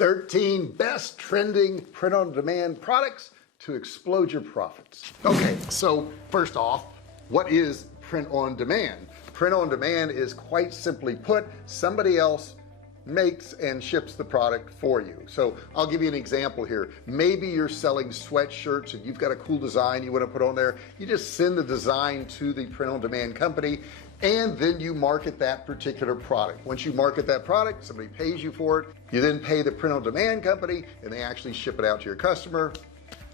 13 best trending print-on-demand products to explode your profits. Okay, so first off, what is print-on-demand? Print-on-demand is, quite simply put, somebody else makes and ships the product for you. So I'll give you an example here. Maybe you're selling sweatshirts and you've got a cool design you want to put on there. You just send the design to the print-on-demand company, and then you market that particular product. Once you market that product, somebody pays you for it. You then pay the print-on-demand company and they actually ship it out to your customer.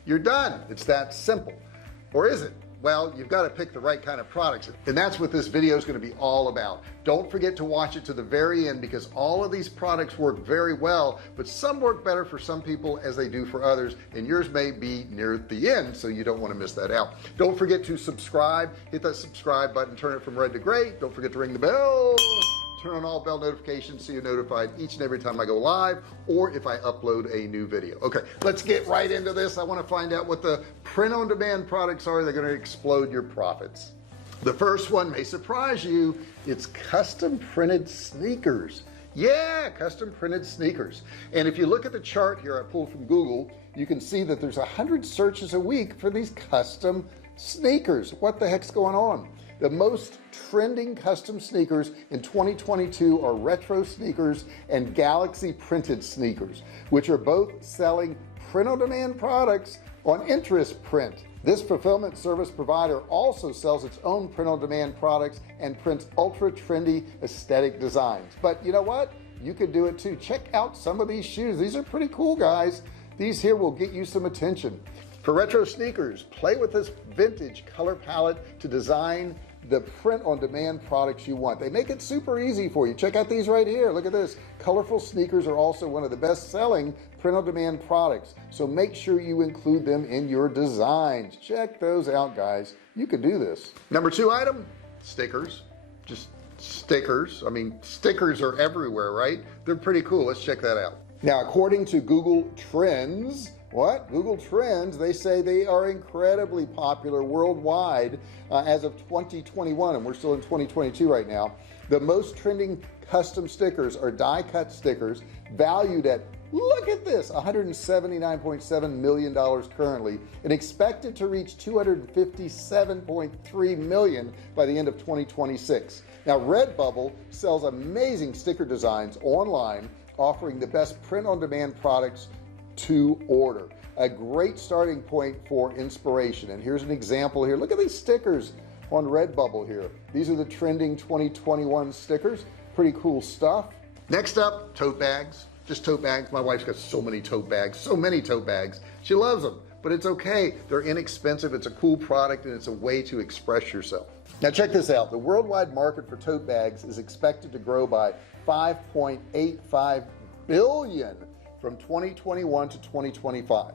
You're done. It's that simple. Or is it? Well, you've got to pick the right kind of products, and that's what this video is going to be all about. Don't forget to watch it to the very end, because all of these products work very well, but some work better for some people as they do for others, and yours may be near the end, so you don't want to miss that out. Don't forget to subscribe. Hit that subscribe button, turn it from red to gray. Don't forget to ring the bell, turn on all bell notifications so you're notified each and every time I go live or if I upload a new video. Okay, let's get right into this. I want to find out what the print-on-demand products are that are going to explode your profits. The first one may surprise you. It's custom printed sneakers. Yeah, custom printed sneakers. And if you look at the chart here I pulled from Google, you can see that there's 100 searches a week for these custom sneakers. What the heck's going on? The most trending custom sneakers in 2022 are retro sneakers and galaxy printed sneakers, which are both selling print-on-demand products on interest print. This fulfillment service provider also sells its own print-on-demand products and prints ultra trendy aesthetic designs. But you know what? You could do it too. Check out some of these shoes. These are pretty cool, guys. These here will get you some attention. For retro sneakers, play with this vintage color palette to design the print-on-demand products you want. They make it super easy for you. Check out these right here. Look at this. Colorful sneakers are also one of the best-selling print-on-demand products, so make sure you include them in your designs. Check those out, guys. You could do this. Number 2 item, stickers. Just stickers. I mean, stickers are everywhere, right? They're pretty cool. Let's check that out. Now, according to Google Trends, Google Trends, they say they are incredibly popular worldwide as of 2021, and we're still in 2022 right now. The most trending custom stickers are die-cut stickers valued at, look at this, $179.7 million currently, and expected to reach $257.3 million by the end of 2026. Now, Redbubble sells amazing sticker designs online, offering the best print-on-demand products to order. A great starting point for inspiration. And here's an example here. Look at these stickers on Redbubble here. These are the trending 2021 stickers. Pretty cool stuff. Next up, tote bags. Just tote bags. My wife's got so many tote bags, so many tote bags. She loves them, but it's okay. They're inexpensive. It's a cool product, and it's a way to express yourself. Now check this out. The worldwide market for tote bags is expected to grow by 5.85 billion from 2021 to 2025.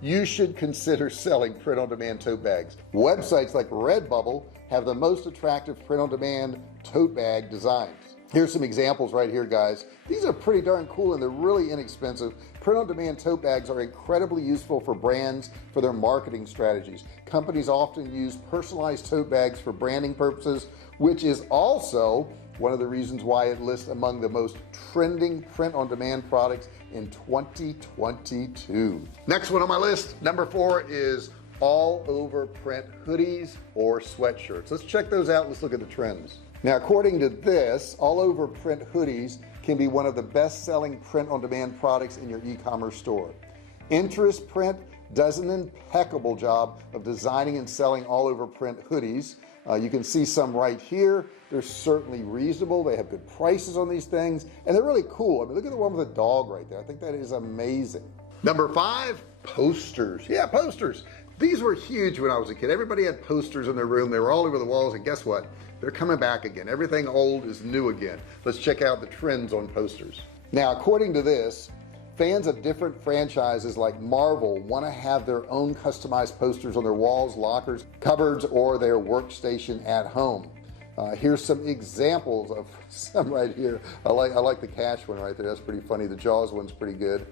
You should consider selling print-on-demand tote bags. Websites like Redbubble have the most attractive print-on-demand tote bag designs. Here's some examples right here, guys. These are pretty darn cool, and they're really inexpensive. Print-on-demand tote bags are incredibly useful for brands for their marketing strategies. Companies often use personalized tote bags for branding purposes, which is also one of the reasons why it lists among the most trending print-on-demand products in 2022. Next one on my list, number 4, is all over print hoodies or sweatshirts. Let's check those out. Let's look at the trends. Now, according to this, all over print hoodies can be one of the best-selling print-on-demand products in your e-commerce store. Interest Print does an impeccable job of designing and selling all over print hoodies. You can see some right here. They're certainly reasonable. They have good prices on these things, and they're really cool. I mean, look at the one with the dog right there. I think that is amazing. Number 5, posters. Yeah, posters. These were huge when I was a kid. Everybody had posters in their room. They were all over the walls, and guess what? They're coming back again. Everything old is new again. Let's check out the trends on posters. Now, according to this, fans of different franchises like Marvel want to have their own customized posters on their walls, lockers, cupboards, or their workstation at home. Here's some examples of some right here. I like the cash one right there. That's pretty funny. The Jaws one's pretty good.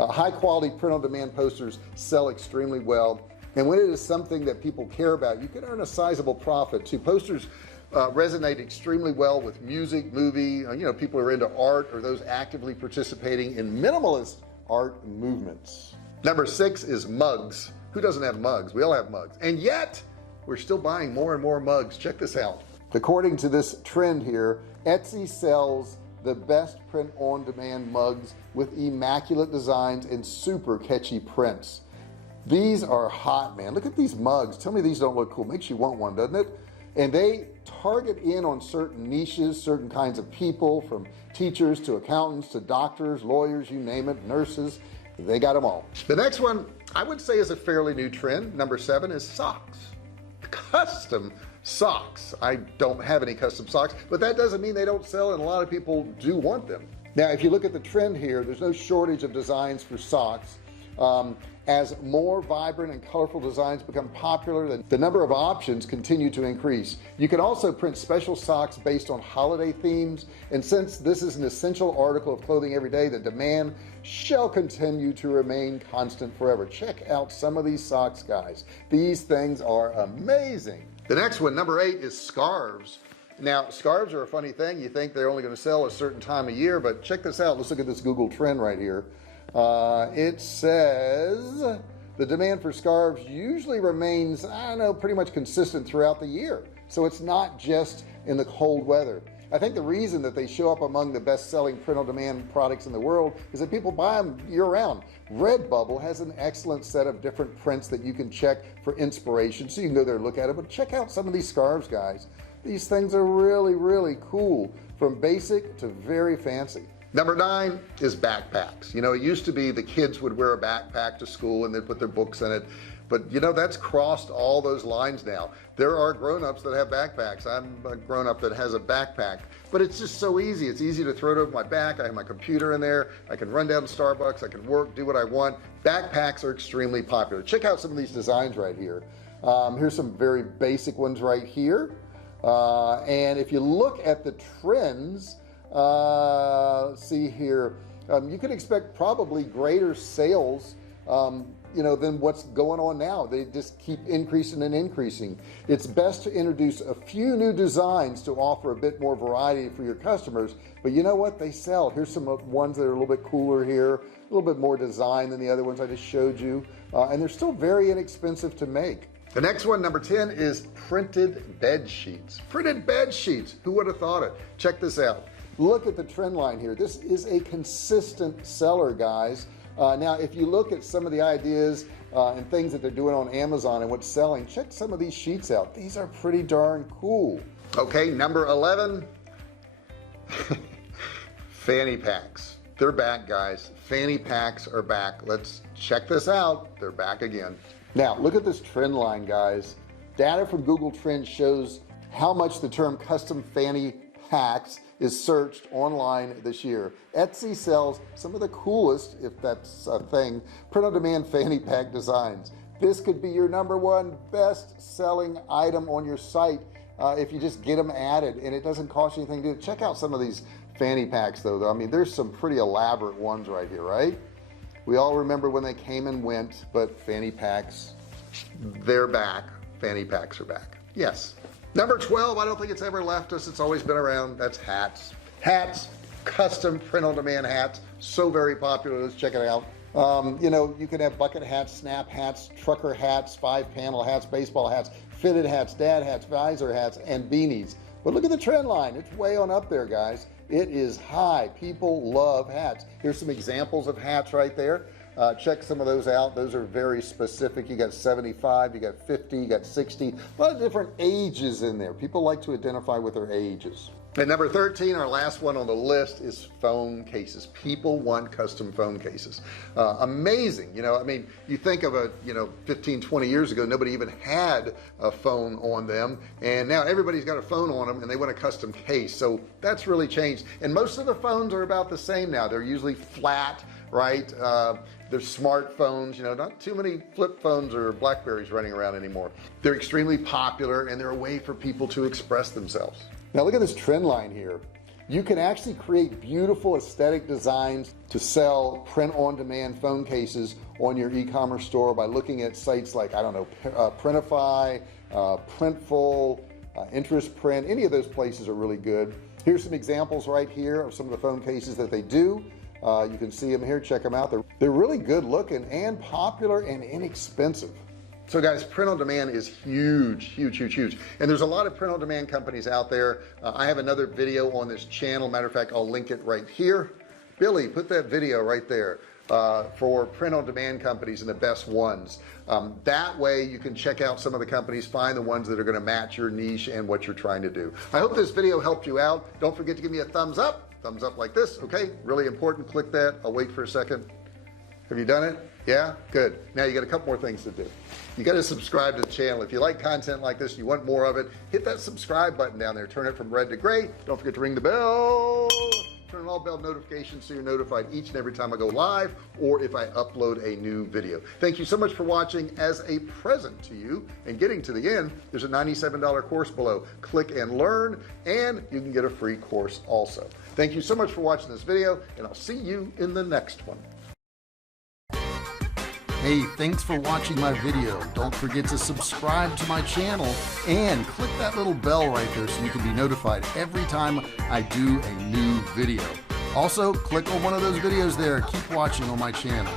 High quality print-on-demand posters sell extremely well, and when it is something that people care about, you can earn a sizable profit too. Posters resonate extremely well with music, movie, people who are into art, or those actively participating in minimalist art movements. Number 6 is mugs. Who doesn't have mugs? We all have mugs, and yet we're still buying more and more mugs. Check this out. According to this trend here, Etsy sells the best print-on-demand mugs with immaculate designs and super catchy prints. These are hot, man. Look at these mugs. Tell me these don't look cool. Makes you want one, doesn't it? And they target in on certain niches, certain kinds of people, from teachers to accountants to doctors, lawyers, you name it, nurses. They got them all. The next one I would say is a fairly new trend. Number 7 is socks. Custom socks. I don't have any custom socks, but that doesn't mean they don't sell, and a lot of people do want them. Now if you look at the trend here, there's no shortage of designs for socks. As more vibrant and colorful designs become popular, the number of options continue to increase. You can also print special socks based on holiday themes, and since this is an essential article of clothing every day, the demand shall continue to remain constant forever. Check out some of these socks, guys. These things are amazing. The next one, number 8, is scarves. Now scarves are a funny thing. You think they're only going to sell a certain time of year, but check this out. Let's look at this Google trend right here. It says the demand for scarves usually remains, I don't know, pretty much consistent throughout the year. So it's not just in the cold weather. I think the reason that they show up among the best-selling print-on-demand products in the world is that people buy them year-round. Redbubble has an excellent set of different prints that you can check for inspiration, so you can go there and look at it. But check out some of these scarves, guys. These things are really, really cool, from basic to very fancy. Number 9 is backpacks. You know, it used to be the kids would wear a backpack to school and they'd put their books in it, but you know, that's crossed all those lines now. There are grown-ups that have backpacks. I'm a grown-up that has a backpack, but it's just so easy. It's easy to throw it over my back. I have my computer in there. I can run down to Starbucks. I can work, do what I want. Backpacks are extremely popular. Check out some of these designs right here. Here's some very basic ones right here. And if you look at the trends, let's see here, you can expect probably greater sales you know, than what's going on now. They just keep increasing and increasing. It's best to introduce a few new designs to offer a bit more variety for your customers, but you know what, they sell. Here's some ones that are a little bit cooler here, a little bit more design than the other ones I just showed you, and they're still very inexpensive to make. The next one, number 10, is printed bed sheets. Printed bed sheets, who would have thought it? Check this out. Look at the trend line here. This is a consistent seller, guys. Now if you look at some of the ideas and things that they're doing on Amazon and what's selling, check some of these sheets out. These are pretty darn cool. Okay, number 11, fanny packs. They're back, guys. Fanny packs are back. Let's check this out. They're back again. Now look at this trend line, guys. Data from Google Trends shows how much the term custom fanny packs is searched online this year. Etsy sells some of the coolest, if that's a thing, print-on-demand fanny pack designs. This could be your #1 best-selling item on your site if you just get them added, and it doesn't cost you anything to do. Check out some of these fanny packs though. I mean, there's some pretty elaborate ones right here, right? We all remember when they came and went, but fanny packs, they're back. Fanny packs are back. Yes. Number 12, I don't think it's ever left us. It's always been around. That's hats. Hats, custom print-on-demand hats, so very popular. Let's check it out. You know, you can have bucket hats, snap hats, trucker hats, 5-panel hats, baseball hats, fitted hats, dad hats, visor hats, and beanies. But look at the trend line. It's way on up there, guys. It is high. People love hats. Here's some examples of hats right there. Check some of those out. Those are very specific. You got 75, you got 50, you got 60, a lot of different ages in there. People like to identify with their ages. And number 13, our last one on the list, is phone cases. People want custom phone cases. Amazing. You know, I mean, you think of 15, 20 years ago, nobody even had a phone on them, and now everybody's got a phone on them and they want a custom case. So that's really changed. And most of the phones are about the same now. They're usually flat, right? They're smartphones, you know, not too many flip phones or Blackberries running around anymore. They're extremely popular, and they're a way for people to express themselves. Now look at this trend line here. You can actually create beautiful aesthetic designs to sell print-on-demand phone cases on your e-commerce store by looking at sites like, I don't know, Printify, Printful, Interest Print. Any of those places are really good. Here's some examples right here of some of the phone cases that they do. You can see them here, check them out. They're really good looking and popular and inexpensive. So guys, print on demand is huge, and there's a lot of print on demand companies out there. I have another video on this channel. Matter of fact, I'll link it right here. Billy, put that video right there for print on demand companies and the best ones. That way you can check out some of the companies, find the ones that are going to match your niche and what you're trying to do. I hope this video helped you out. Don't forget to give me a thumbs up like this. Okay, really important. Click that. I'll wait for a second. Have you done it? Yeah, good. Now you got a couple more things to do. You got to subscribe to the channel. If you like content like this, you want more of it, hit that subscribe button down there, turn it from red to gray. Don't forget to ring the bell, turn on all bell notifications so you're notified each and every time I go live or if I upload a new video. Thank you so much for watching. As a present to you and getting to the end, there's a $97 course below. Click and learn, and you can get a free course also. Thank you so much for watching this video, and I'll see you in the next one. Hey, thanks for watching my video. Don't forget to subscribe to my channel and click that little bell right there so you can be notified every time I do a new video. Also, click on one of those videos there. Keep watching on my channel.